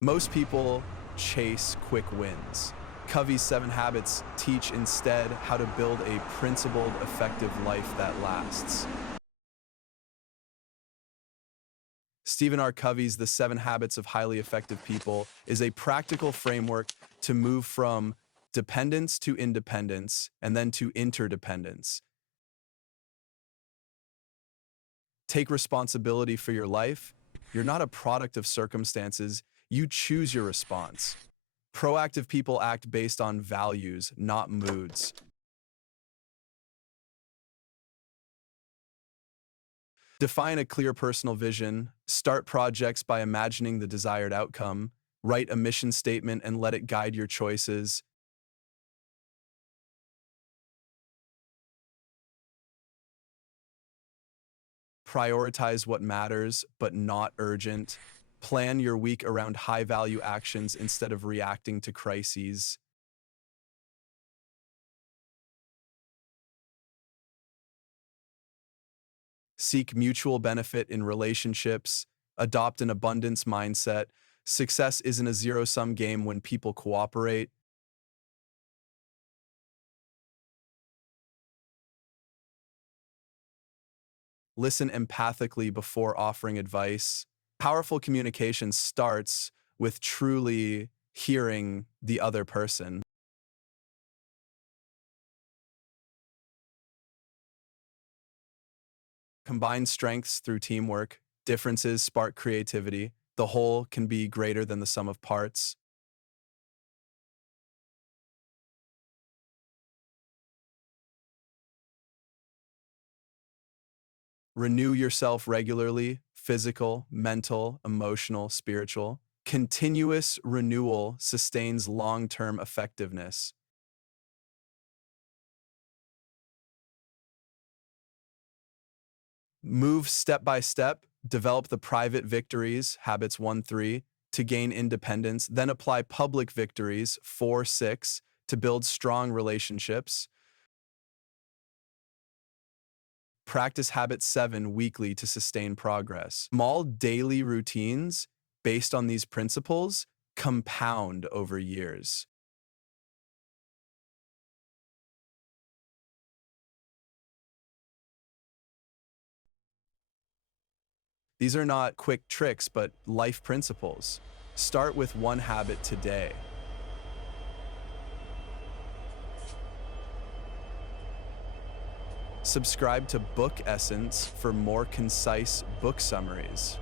Most people chase quick wins. Covey's 7 habits teach instead how to build a principled, effective life that lasts. Stephen R. Covey's The 7 Habits of Highly Effective People is a practical framework to move from dependence to independence and then to interdependence. Take responsibility for your life. You're not a product of circumstances, you choose your response. Proactive people act based on values, not moods. Define a clear personal vision. Start projects by imagining the desired outcome. Write a mission statement and let it guide your choices. Prioritize what matters, but not urgent. Plan your week around high-value actions instead of reacting to crises. Seek mutual benefit in relationships. Adopt an abundance mindset. Success isn't a zero-sum game when people cooperate. Listen empathically before offering advice. Powerful communication starts with truly hearing the other person. Combine strengths through teamwork. Differences spark creativity. The whole can be greater than the sum of parts. Renew yourself regularly, physical, mental, emotional, spiritual. Continuous renewal sustains long-term effectiveness. Move step by step, develop the private victories, habits 1-3, to gain independence, then apply public victories, 4-6, to build strong relationships. Practice habit 7 weekly to sustain progress. Small daily routines based on these principles compound over years. These are not quick tricks, but life principles. Start with one habit today. Subscribe to Book Essence for more concise book summaries.